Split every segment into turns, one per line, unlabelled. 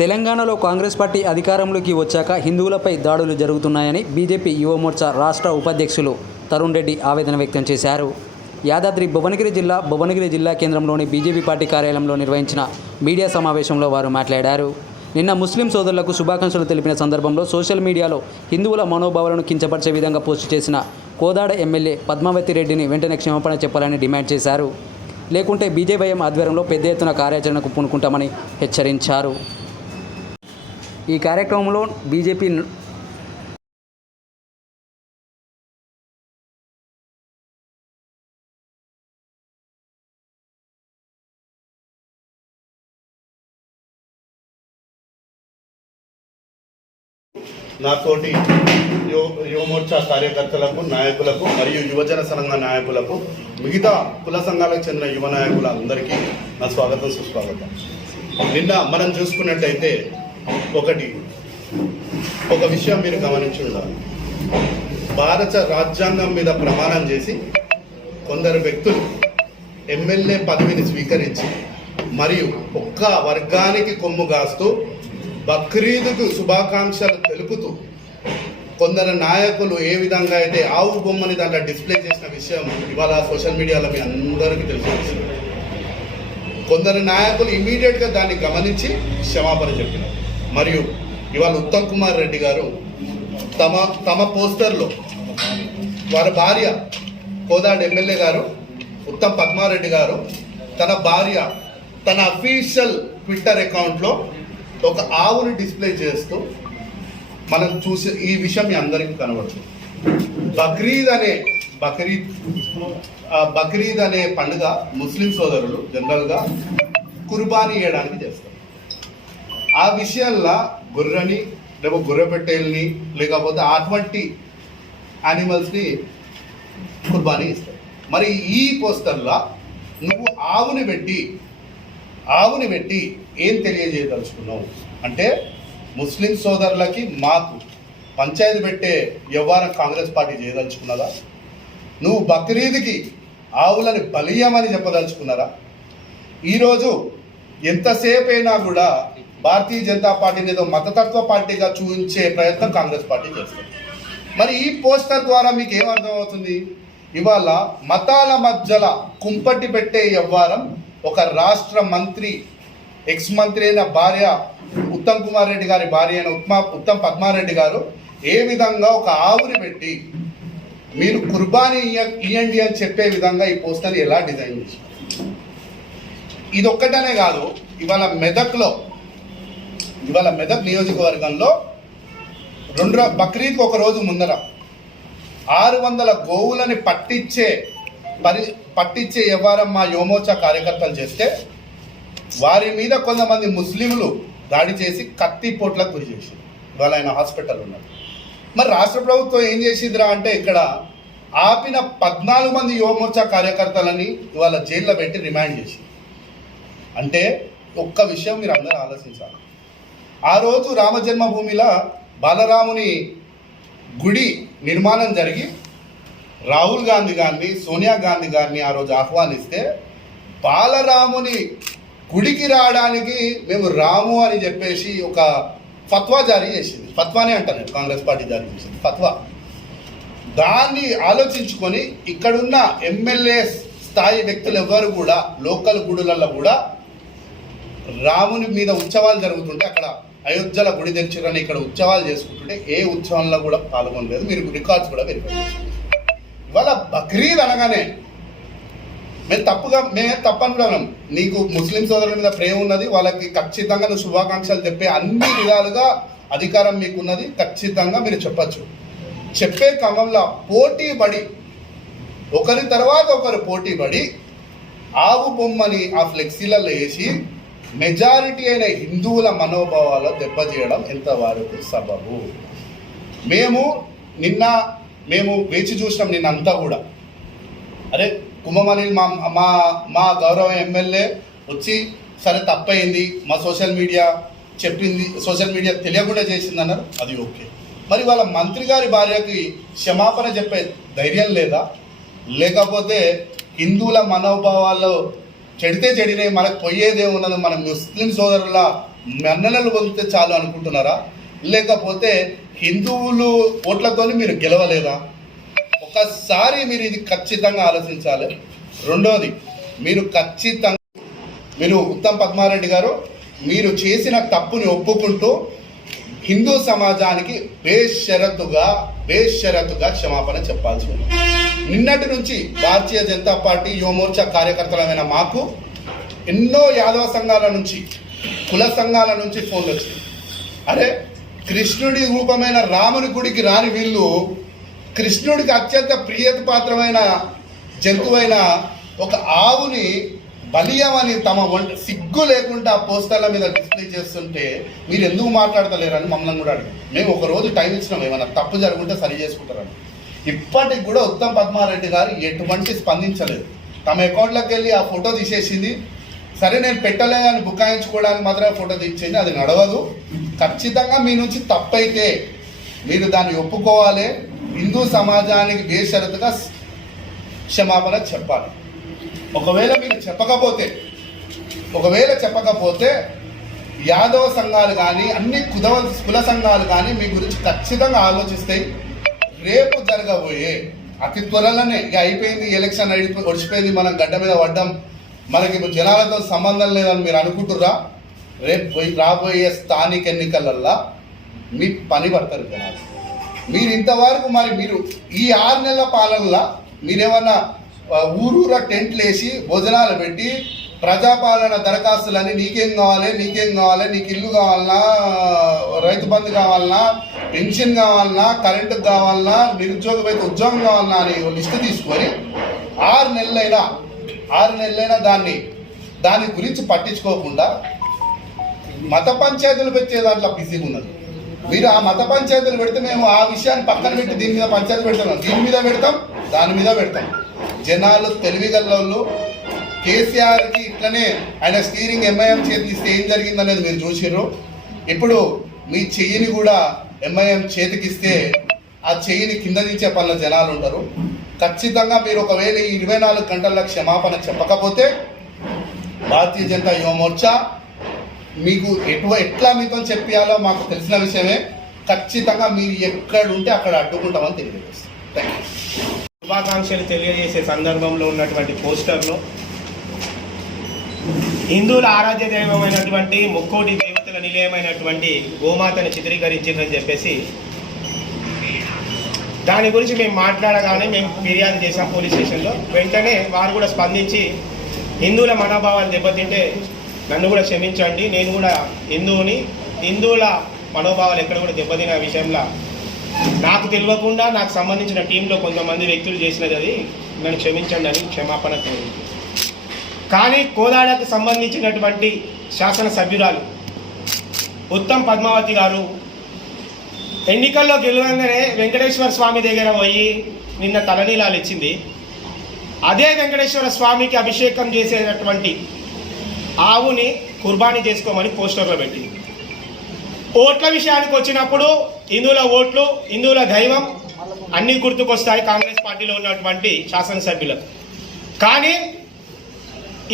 తెలంగాణలో కాంగ్రెస్ పార్టీ అధికారంలోకి వచ్చాక హిందువులపై దాడులు జరుగుతున్నాయని బీజేపీ యువమోర్చా రాష్ట్ర ఉపాధ్యక్షులు తరుణ్ రెడ్డి ఆవేదన వ్యక్తం చేశారు. యాదాద్రి భువనగిరి జిల్లా భువనగిరి జిల్లా కేంద్రంలోని బీజేపీ పార్టీ కార్యాలయంలో నిర్వహించిన మీడియా సమావేశంలో వారు మాట్లాడారు. నిన్న ముస్లిం సోదరులకు శుభాకాంక్షలు తెలిపిన సందర్భంలో సోషల్ మీడియాలో హిందువుల మనోభావాలను కించపరిచే విధంగా పోస్టు చేసిన కోదాడ ఎమ్మెల్యే పద్మావతి రెడ్డిని వెంటనే క్షమాపణ చెప్పాలని డిమాండ్ చేశారు. లేకుంటే బీజేవైఎం ఆధ్వర్యంలో పెద్ద ఎత్తున కార్యాచరణకు పూనుకుంటామని హెచ్చరించారు. ఈ కార్యక్రమంలో బీజేపీ
నాతోటి యువ యువమోర్చా కార్యకర్తలకు నాయకులకు మరియు యువజన సంఘ నాయకులకు మిగతా కుల సంఘాలకు చెందిన యువ నాయకుల అందరికీ నా స్వాగతం సుస్వాగతం. నిన్న మనం చూసుకున్నట్టయితే ఒకటి. ఒక విషయం మీరు గమనించి ఉండాలి భారత రాజ్యాంగం మీద ప్రమాణం చేసి కొందరు వ్యక్తులు ఎమ్మెల్యే పదవిని స్వీకరించి మరియు ఒక్క వర్గానికి కొమ్ము కాస్తూ బక్రీదుకు శుభాకాంక్షలు తెలుపుతూ కొందరు నాయకులు ఏ విధంగా అయితే ఆవు బొమ్మని దాంట్లో డిస్ప్లే చేసిన విషయం ఇవాళ సోషల్ మీడియాలో మీ అందరికీ తెలిసిన విషయం కొందరు నాయకులు ఇమీడియట్గా దాన్ని గమనించి క్షమాపణ చెప్పినారు. మరియు ఇవాళ ఉత్తమ్ కుమార్ రెడ్డి గారు తమ తమ పోస్టర్లో వారి భార్య కోదాడు ఎమ్మెల్యే గారు ఉత్తమ్ పద్మారెడ్డి గారు తన భార్య తన అఫీషియల్ ట్విట్టర్ అకౌంట్లో ఒక ఆవుని డిస్ప్లే చేస్తూ మనం చూసే ఈ విషయం మీ అందరికీ కనబడుతుంది. బక్రీద్ అనే బక్రీద్ బక్రీద్ అనే పండుగ ముస్లిం సోదరులు జనరల్గా కుర్బానీ చేయడానికి చేస్తారు. ఆ విషయాల్లో గొర్రెని లేకపోతే గొర్రె పెట్టేల్ని లేకపోతే అటువంటి యానిమల్స్ని కుర్బానీ ఇస్తారు మరి ఈ పోస్టర్లో నువ్వు ఆవుని పెట్టి ఆవుని పెట్టి ఏం తెలియజేయదలుచుకున్నావు? అంటే ముస్లిం సోదరులకి మాకు పంచాయతీ పెట్టే వ్యవహారం కాంగ్రెస్ పార్టీ చేయదలుచుకున్నదా నువ్వు బక్రీద్కి ఆవులని బలియమని చెప్పదలుచుకున్నారా? ఈరోజు ఎంతసేపు అయినా కూడా భారతీయ జనతా పార్టీని ఏదో మతతత్వ పార్టీగా చూపించే ప్రయత్నం కాంగ్రెస్ పార్టీ చేస్తుంది. మరి ఈ పోస్టర్ ద్వారా మీకు ఏమర్థమవుతుంది ఇవాళ మతాల మధ్యల కుంపటి పెట్టే వ్యవహారం ఒక రాష్ట్ర మంత్రి ఎక్స్ మంత్రి అయిన భార్య ఉత్తమ్ కుమార్ రెడ్డి గారి భార్య అయిన ఉత్మా ఉత్తమ్ పద్మారెడ్డి గారు ఏ విధంగా ఒక ఆవుని పెట్టి మీరు కుర్బానీ ఇయ్యండి అని చెప్పే విధంగా ఈ పోస్టర్ ఎలా డిజైన్ చేశారు? ఇది ఒక్కటనే కాదు ఇవాళ మెదక్లో ఇవాళ మెదక్ నియోజకవర్గంలో రెండు బక్రీద్కి ఒక రోజు ముందర ఆరు వందల గోవులని పట్టించే పరి పట్టించే వ్యవహారం మా యోమోచ కార్యకర్తలు చేస్తే వారి మీద కొంతమంది ముస్లింలు దాడి చేసి కత్తి పోట్లకు గురి చేసి ఇవాళ ఆయన హాస్పిటల్ ఉన్నారు. మరి రాష్ట్ర ప్రభుత్వం ఏం చేసిందిరా అంటే ఇక్కడ ఆపిన పద్నాలుగు మంది యువమోర్చా కార్యకర్తలని ఇవాళ జైల్లో పెట్టి రిమాండ్ చేసి అంటే ఒక్క విషయం మీరు అందరూ ఆలోచించాలి. ఆ రోజు రామ జన్మభూమిలో బాలరాముని గుడి నిర్మాణం జరిగి రాహుల్ గాంధీ గారిని సోనియా గాంధీ గారిని ఆ రోజు ఆహ్వానిస్తే బాలరాముని గుడికి రావడానికి మేము రాము అని చెప్పేసి ఒక ఫత్వా జారీ చేసింది. ఫత్వానే అంటారు నేను, కాంగ్రెస్ పార్టీ జారీ చేసింది. ఫత్వా. దాన్ని ఆలోచించుకొని ఇక్కడున్న ఎమ్మెల్యే స్థాయి వ్యక్తులు ఎవరు కూడా లోకల్ గుడులలో కూడా రాముని మీద ఉత్సవాలు జరుగుతుంటే అక్కడ అయోధ్యల గుడి తెచ్చిరని ఇక్కడ ఉత్సవాలు చేసుకుంటుంటే ఏ ఉత్సవంలో కూడా పాల్గొనలేదు. మీరు రికార్డ్స్ కూడా వెరిఫై చేశారు. ఇవాళ బక్రీద్ అనగానే మేము తప్పుగా మేమే తప్పనుకున్నాం కూడా నీకు ముస్లిం సోదరుల మీద ప్రేమ ఉన్నది వాళ్ళకి ఖచ్చితంగా నువ్వు శుభాకాంక్షలు చెప్పే అన్ని విధాలుగా అధికారం మీకున్నది ఖచ్చితంగా మీరు చెప్పచ్చు. చెప్పే క్రమంలో పోటీ పడి ఒకరి తర్వాత ఒకరు పోటీ పడి ఆవు బొమ్మని ఆ ఫ్లెక్సీలలో వేసి మెజారిటీ అయిన హిందువుల మనోభావాలు దెబ్బతీయడం ఎంతవరకు సబబు? మేము నిన్న మేము వేచి చూసినాం నిన్న అంతా కూడా. అరే కుంభమణి మా మా మా గౌరవ ఎమ్మెల్యే వచ్చి సరే తప్పయింది మా సోషల్ మీడియా చెప్పింది సోషల్ మీడియా తెలియకుండా చేసింది అన్నారు. అది ఓకే. మరి వాళ్ళ మంత్రి గారి భార్యకి క్షమాపణ చెప్పే ధైర్యం లేదా? లేకపోతే హిందువుల మనోభావాల్లో చెడితే చెడినాయి మనకు పోయేదే ఉన్నది. మన ముస్లిం సోదరుల మన్ననలు వదిలితే చాలు అనుకుంటున్నారా? లేకపోతే హిందువులు ఓట్లతోని మీరు గెలవలేదా? ఒకసారి మీరు ఇది ఖచ్చితంగా ఆలోచించాలి. రెండోది మీరు ఖచ్చితంగా మీరు ఉత్తమ్ పద్మారెడ్డి గారు మీరు చేసిన తప్పుని ఒప్పుకుంటూ హిందూ సమాజానికి బేషరతుగా బేషరతుగా క్షమాపణ చెప్పాల్సి ఉంది. నిన్నటి నుంచి భారతీయ జనతా పార్టీ యువమోర్చా కార్యకర్తలమైన మాకు ఎన్నో యాదవ సంఘాల నుంచి కుల సంఘాల నుంచి ఫోన్లు వచ్చింది అరే కృష్ణుడి రూపమైన రాముని గుడికి రాని వీళ్ళు కృష్ణుడికి అత్యంత ప్రియత పాత్రమైన జంతువైన ఒక ఆవుని బలియమని తమ వంట సిగ్గు లేకుండా పోస్టర్ల మీద డిస్ప్లే చేస్తుంటే మీరు ఎందుకు మాట్లాడతలేరని మమ్మల్ని కూడా అడిగారు. మేము ఒకరోజు టైం ఇచ్చినాం ఏమైనా తప్పు జరుగుంటే సరి చేసుకుంటారని. ఇప్పటికి కూడా ఉత్తమ్ పద్మారెడ్డి గారు ఎటువంటి స్పందించలేదు. తమ అకౌంట్లోకి వెళ్ళి ఆ ఫోటో తీసేసింది. సరే నేను పెట్టలేదని బుకాయించుకోవడానికి మాత్రమే ఫోటో తీసింది. అది నడవదు. ఖచ్చితంగా మీ నుంచి తప్పైతే మీరు దాన్ని ఒప్పుకోవాలి. హిందూ సమాజానికి బేషరతుగా క్షమాపణ చెప్పాలి. ఒకవేళ మీరు చెప్పకపోతే ఒకవేళ చెప్పకపోతే యాదవ సంఘాలు కానీ అన్ని కుదవ కుల సంఘాలు కానీ మీ గురించి ఖచ్చితంగా ఆలోచిస్తాయి రేపు జరగబోయే అతి త్వరలోనే ఇక అయిపోయింది ఎలక్షన్ ఒడిచిపోయింది మనం గడ్డ మీద పడ్డం. మనకి జనాలతో సంబంధం లేదని మీరు అనుకుంటుర్రా? రేపు పోయి రాబోయే స్థానిక ఎన్నికలల్లా మీ పని పడతారు జనాలు. మీరు ఇంతవరకు మరి మీరు ఈ ఆరు నెలల పాలనలో మీరేమన్నా ఊరూర ఊరూరా టెంట్లు వేసి భోజనాలు పెట్టి ప్రజాపాలన దరఖాస్తులని నీకేం కావాలి నీకేం కావాలి నీకు ఇల్లు కావాలన్నా రైతు బంధు కావాలన్నా పెన్షన్ కావాలన్నా కరెంటు కావాలన్నా నిరుద్యోగం అయితే ఉద్యోగం కావాలన్నా అని ఓ తీసుకొని ఆరు నెలలైనా ఆరు నెలలైనా దాన్ని దాని గురించి పట్టించుకోకుండా మత పంచాయతీలు పెట్టే దాంట్లో బిజీగా ఉన్నది. మీరు ఆ మత పంచాయతీలు పెడితే మేము ఆ విషయాన్ని పక్కన పెట్టి దీని మీద పంచాయతీ పెడతాం. దీని మీద పెడతాం దాని మీద పెడతాం. జనాలు తెలివిగల్లోళ్ళు కేసీఆర్కి ఇట్లనే ఆయన స్టీరింగ్ ఎంఐఎం చేతిస్తే ఏం జరిగిందనేది మీరు చూసిర్రు. ఇప్పుడు మీ చెయ్యిని కూడా ఎంఐఎం చేతికిస్తే ఆ చెయ్యిని కింద దించే పనుల జనాలు ఉంటారు. ఖచ్చితంగా మీరు ఒకవేళ ఈ ఇరవై నాలుగు గంటల క్షమాపణ చెప్పకపోతే భారతీయ జనతా యువ మోర్చా మీకు ఎటు ఎట్లా మీతో చెప్పాలో మాకు తెలిసిన విషయమే. ఖచ్చితంగా మీరు ఎక్కడ ఉంటే అక్కడ అడ్డుకుంటామని తెలియజేస్తాం. థ్యాంక్ యూ
శుభాకాంక్షలు తెలియజేసే సందర్భంలో ఉన్నటువంటి పోస్టర్లో. హిందువుల ఆరాధ్య దైవమైనటువంటి ముక్కోటి నిలయమైనటువంటి గోమాతను చిత్రీకరించిందని చెప్పేసి దాని గురించి మేము మాట్లాడగానే మేము ఫిర్యాదు చేసాం పోలీస్ స్టేషన్లో. వెంటనే వారు కూడా స్పందించి హిందువుల మనోభావాలు దెబ్బతింటే నన్ను కూడా క్షమించండి నేను కూడా హిందువుని హిందువుల మనోభావాలు ఎక్కడ కూడా దెబ్బతిన విషయంలో నాకు తెలియకుండా నాకు సంబంధించిన టీంలో కొంతమంది వ్యక్తులు చేసినది అది. నన్ను క్షమించండి అని క్షమాపణ కానీ కోదాడకు సంబంధించినటువంటి శాసనసభ్యురాలు ఉత్తమ్ పద్మావతి గారు. ఎన్నికల్లో గెలవంగానే వెంకటేశ్వర స్వామి దగ్గర పోయి నిన్న తలనీలాలు ఇచ్చింది. అదే వెంకటేశ్వర స్వామికి అభిషేకం చేసేటటువంటి ఆవుని కుర్బానీ చేసుకోమని పోస్టర్లో పెట్టింది. ఓట్ల విషయానికి వచ్చినప్పుడు హిందువుల ఓట్లు హిందువుల దైవం అన్ని గుర్తుకొస్తాయి కాంగ్రెస్ పార్టీలో ఉన్నటువంటి శాసనసభ్యులకు. కానీ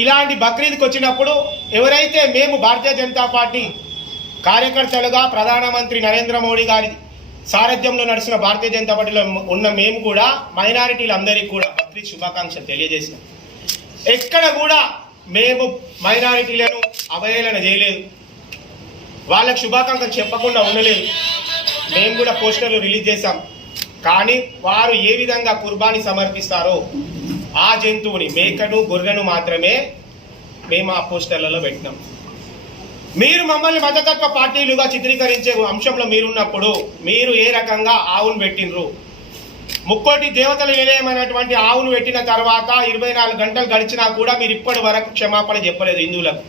ఇలాంటి బక్రీద్కి వచ్చినప్పుడు ఎవరైతే మేము భారతీయ జనతా పార్టీ కార్యకర్తలుగా ప్రధానమంత్రి నరేంద్ర మోడీ గారి సారథ్యంలో నడిచిన భారతీయ జనతా పార్టీలో ఉన్న మేము కూడా మైనారిటీలందరికీ కూడా బక్రీద్ శుభాకాంక్షలు తెలియజేసినాం. ఎక్కడ కూడా మేము మైనారిటీలను అవహేళన చేయలేదు. వాళ్ళకి శుభాకాంక్షలు చెప్పకుండా ఉండలేదు. మేము కూడా పోస్టర్లు రిలీజ్ చేశాం. కానీ వారు ఏ విధంగా కుర్బానీ సమర్పిస్తారో ఆ జంతువుని మేకను గొర్రెను మాత్రమే మేము ఆ పోస్టర్లలో పెట్టినాం. మీరు మమ్మల్ని మతతత్వ పార్టీలుగా చిత్రీకరించే అంశంలో మీరున్నప్పుడు మీరు ఏ రకంగా ఆవును పెట్టినరు ముక్కోటి దేవతల నిలయమైనటువంటి ఆవును పెట్టిన తర్వాత ఇరవై నాలుగు గంటలు గడిచినా కూడా మీరు ఇప్పటి వరకు క్షమాపణ చెప్పలేదు హిందువులకు.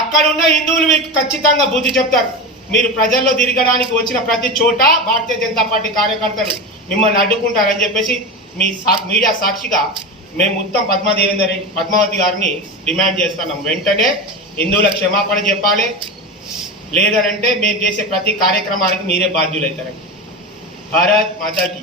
అక్కడున్న హిందువులు మీకు ఖచ్చితంగా బుద్ధి చెప్తారు. మీరు ప్రజల్లో తిరగడానికి వచ్చిన ప్రతి చోట భారతీయ జనతా పార్టీ కార్యకర్తలు మిమ్మల్ని అడ్డుకుంటారని చెప్పేసి మీ సా మీడియా సాక్షిగా మేము మొత్తం పద్మాదేవేందర్ పద్మావతి గారిని డిమాండ్ చేస్తున్నాం. వెంటనే హిందువుల క్షమాపణ చెప్పాలి. లేదనంటే మేము చేసే ప్రతి కార్యక్రమానికి మీరే బాధ్యులవుతారండి భారత్ మాతాకి